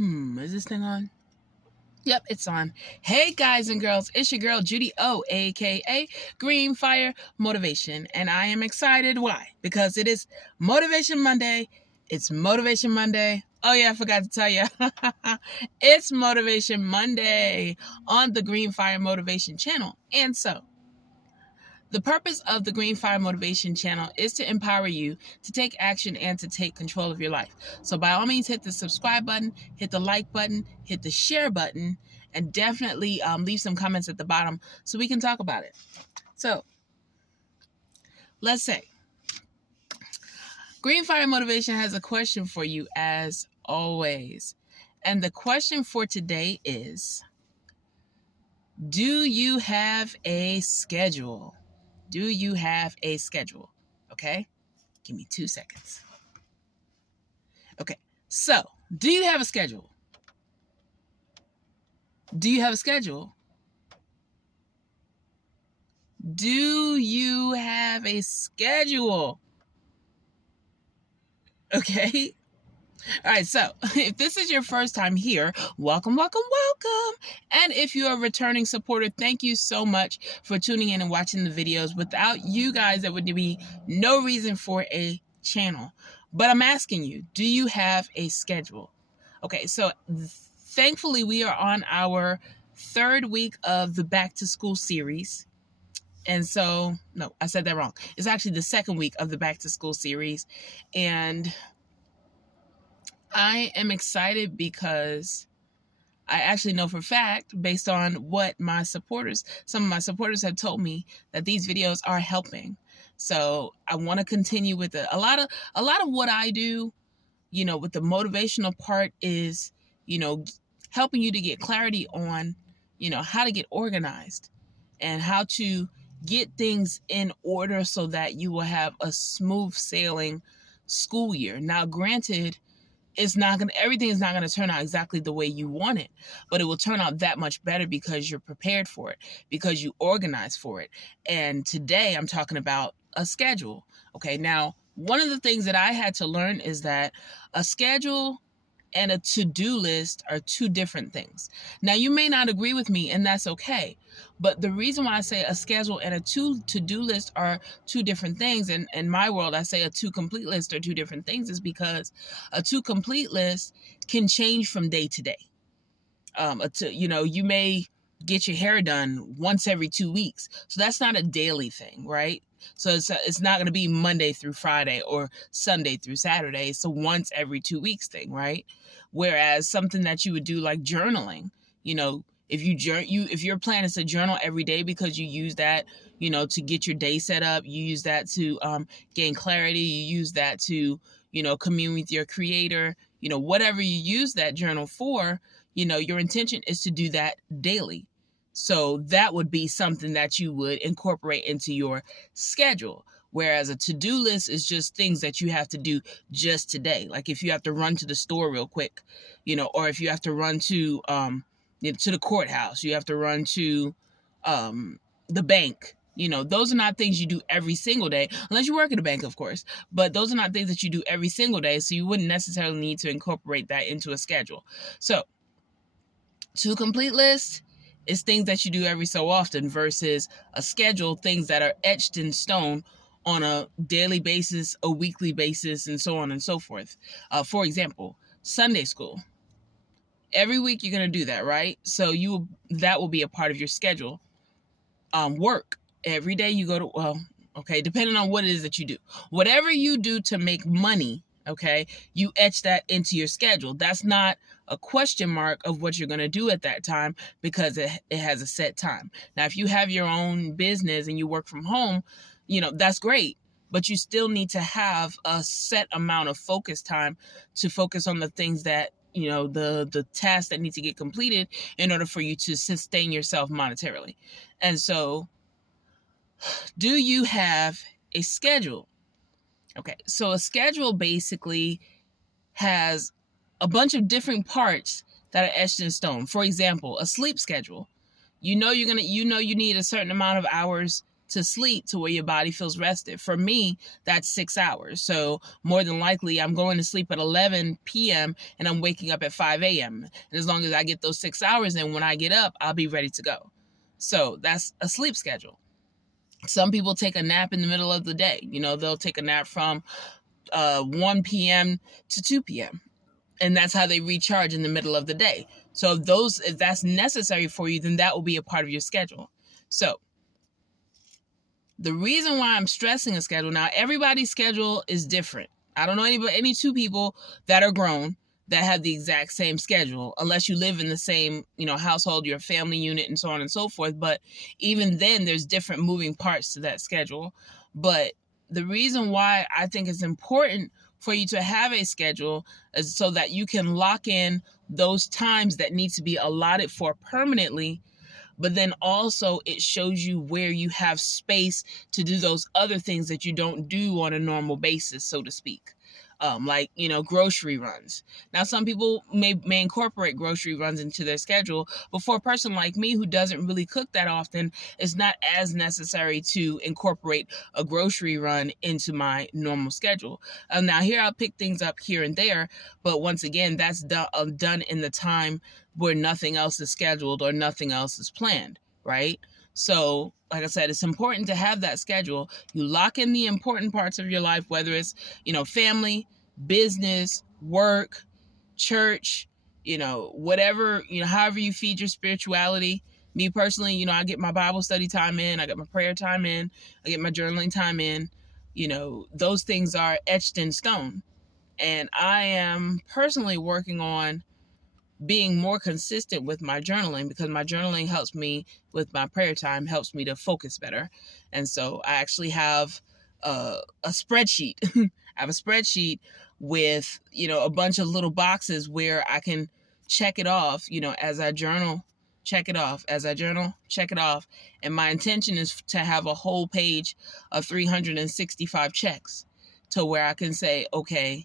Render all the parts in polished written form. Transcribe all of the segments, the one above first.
Is this thing on? Yep, it's on. Hey guys and girls, it's your girl Judy O, aka Green Fire Motivation, and I am excited. Why? Because it is Motivation Monday. It's Motivation Monday. Oh yeah, I forgot to tell you. It's Motivation Monday on the Green Fire Motivation channel. And so, the purpose of the Green Fire Motivation channel is to empower you to take action and to take control of your life. So by all means, hit the subscribe button, hit the like button, hit the share button, and definitely leave some comments at the bottom so we can talk about it. So let's say Green Fire Motivation has a question for you as always. And the question for today is, do you have a schedule? Do you have a schedule? Okay, give me 2 seconds. Okay, so do you have a schedule? Do you have a schedule? Do you have a schedule? Okay. All right, so if this is your first time here, welcome, welcome, welcome. And if you're a returning supporter, thank you so much for tuning in and watching the videos. Without you guys, there would be no reason for a channel. But I'm asking you, do you have a schedule? Okay, so thankfully we are on our 3rd week of the Back to School series. And so, no, I said that wrong. It's actually the 2nd week of the Back to School series. And I am excited because I actually know for a fact, based on what some of my supporters have told me, that these videos are helping. So I want to continue with it. A lot of what I do, with the motivational part is, helping you to get clarity on, how to get organized and how to get things in order so that you will have a smooth sailing school year. Now, granted, everything is not going to turn out exactly the way you want it, but it will turn out that much better because you're prepared for it, because you organize for it. And today I'm talking about a schedule. Okay. Now, one of the things that I had to learn is that a schedule and a to-do list are 2 different things. Now, you may not agree with me, and that's okay. But the reason why I say a schedule and a to-do list are 2 different things, and in my world, I say a to-complete list are 2 different things, is because a to-complete list can change from day to day. You may get your hair done once every 2 weeks. So that's not a daily thing, right? So it's not going to be Monday through Friday or Sunday through Saturday. It's a once every 2 weeks thing, right? Whereas something that you would do like journaling, if your plan is to journal every day because you use that, to get your day set up, you use that to gain clarity, you use that to, commune with your creator, whatever you use that journal for, your intention is to do that daily. So that would be something that you would incorporate into your schedule. Whereas a to-do list is just things that you have to do just today. Like if you have to run to the store real quick, or if you have to run to the courthouse, you have to run to the bank. Those are not things you do every single day, unless you work at a bank, of course. But those are not things that you do every single day. So you wouldn't necessarily need to incorporate that into a schedule. So to complete list is things that you do every so often versus a schedule, things that are etched in stone on a daily basis, a weekly basis, and so on and so forth. For example, Sunday school. Every week you're going to do that, right? So that will be a part of your schedule. Work. Every day you go to, depending on what it is that you do. Whatever you do to make money, okay, you etch that into your schedule. That's not a question mark of what you're going to do at that time because it has a set time. Now, if you have your own business and you work from home, that's great. But you still need to have a set amount of focus time to focus on the things that, the tasks that need to get completed in order for you to sustain yourself monetarily. And so, do you have a schedule? Okay, so a schedule basically has a bunch of different parts that are etched in stone. For example, a sleep schedule. You need a certain amount of hours to sleep to where your body feels rested. For me, that's 6 hours. So more than likely, I'm going to sleep at 11 p.m. and I'm waking up at 5 a.m. And as long as I get those 6 hours in, when I get up, I'll be ready to go. So that's a sleep schedule. Some people take a nap in the middle of the day. They'll take a nap from 1 p.m. to 2 p.m. And that's how they recharge in the middle of the day. So if that's necessary for you, then that will be a part of your schedule. So the reason why I'm stressing a schedule, now everybody's schedule is different. I don't know any two people that are grown that have the exact same schedule, unless you live in the same, household, your family unit, and so on and so forth. But even then, there's different moving parts to that schedule. But the reason why I think it's important for you to have a schedule is so that you can lock in those times that need to be allotted for permanently. But then also it shows you where you have space to do those other things that you don't do on a normal basis, so to speak. Like, grocery runs. Now, some people may incorporate grocery runs into their schedule, but for a person like me who doesn't really cook that often, it's not as necessary to incorporate a grocery run into my normal schedule. Now, here I'll pick things up here and there, but once again, that's done in the time where nothing else is scheduled or nothing else is planned, right? So, like I said, it's important to have that schedule. You lock in the important parts of your life, whether it's, family, business, work, church, whatever, however you feed your spirituality. Me personally, I get my Bible study time in, I get my prayer time in, I get my journaling time in. Those things are etched in stone. And I am personally working on being more consistent with my journaling, because my journaling helps me with my prayer time, helps me to focus better. And so I actually have a spreadsheet. I have a spreadsheet with, a bunch of little boxes where I can check it off, as I journal, check it off, as I journal, check it off. And my intention is to have a whole page of 365 checks to where I can say, okay,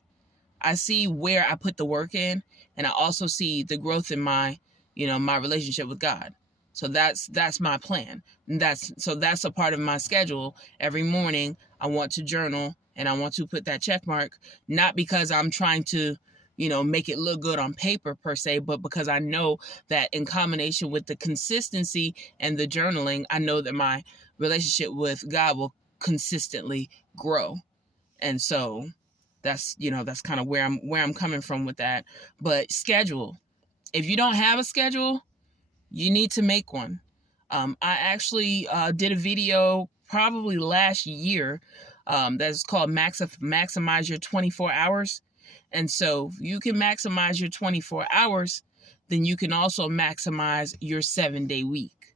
I see where I put the work in, and I also see the growth in my, my relationship with God. So that's my plan. And that's a part of my schedule. Every morning I want to journal and I want to put that check mark, not because I'm trying to, make it look good on paper per se, but because I know that in combination with the consistency and the journaling, I know that my relationship with God will consistently grow. And so that's kind of where I'm coming from with that. But schedule. If you don't have a schedule, you need to make one. I actually did a video probably last year that's called Maximize Your 24 Hours. And so if you can maximize your 24 hours, then you can also maximize your 7-day week,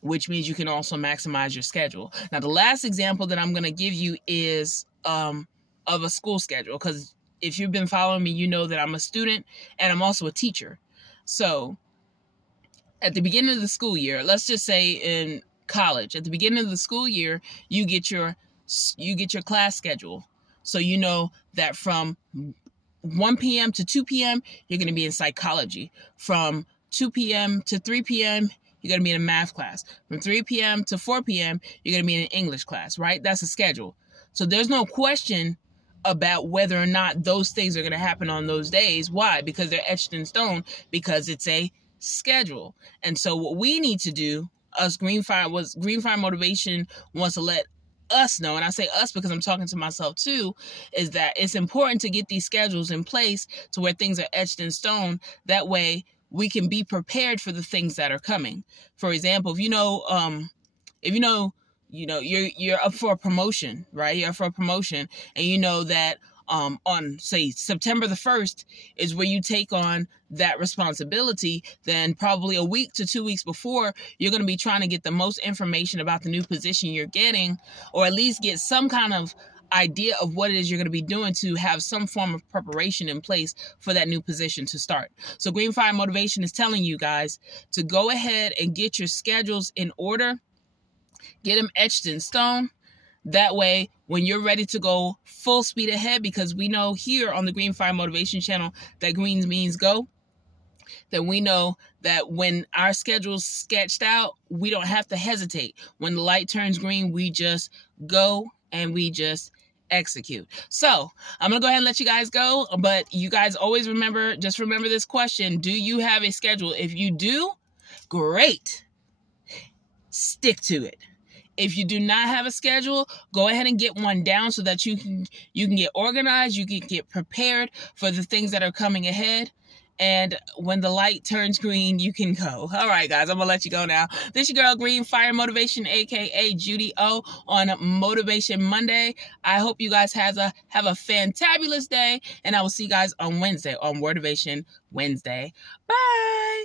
which means you can also maximize your schedule. Now, the last example that I'm going to give you is of a school schedule, because if you've been following me, you know that I'm a student and I'm also a teacher. So at the beginning of the school year, let's just say in college, at the beginning of the school year, you get your class schedule. So you know that from 1 p.m. to 2 p.m., you're going to be in psychology. From 2 p.m. to 3 p.m., you're going to be in a math class. From 3 p.m. to 4 p.m., you're going to be in an English class, right? That's a schedule. So there's no question about whether or not those things are going to happen on those days. Why? Because they're etched in stone, because it's a schedule. And so what we need to do, Greenfire Motivation wants to let us know, and I say us because I'm talking to myself too, is that it's important to get these schedules in place to where things are etched in stone. That way we can be prepared for the things that are coming. For example, if you're up for a promotion, right? You're up for a promotion, and you know that on, say, September the 1st is where you take on that responsibility, then probably a week to 2 weeks before, you're going to be trying to get the most information about the new position you're getting, or at least get some kind of idea of what it is you're going to be doing to have some form of preparation in place for that new position to start. So Greenfire Motivation is telling you guys to go ahead and get your schedules in order, get them etched in stone. That way, when you're ready to go full speed ahead, because we know here on the Greenfire Motivation channel that green means go, then we know that when our schedule's sketched out, we don't have to hesitate. When the light turns green, we just go and we just execute. So I'm gonna go ahead and let you guys go, but you guys always remember this question: do you have a schedule? If you do, great, stick to it. If you do not have a schedule, go ahead and get one down so that you can get organized, you can get prepared for the things that are coming ahead. And when the light turns green, you can go. All right, guys, I'm going to let you go now. This is your girl, Green Fire Motivation, a.k.a. Judy O, on Motivation Monday. I hope you guys have a fantabulous day, and I will see you guys on Wednesday, on Wordivation Wednesday. Bye.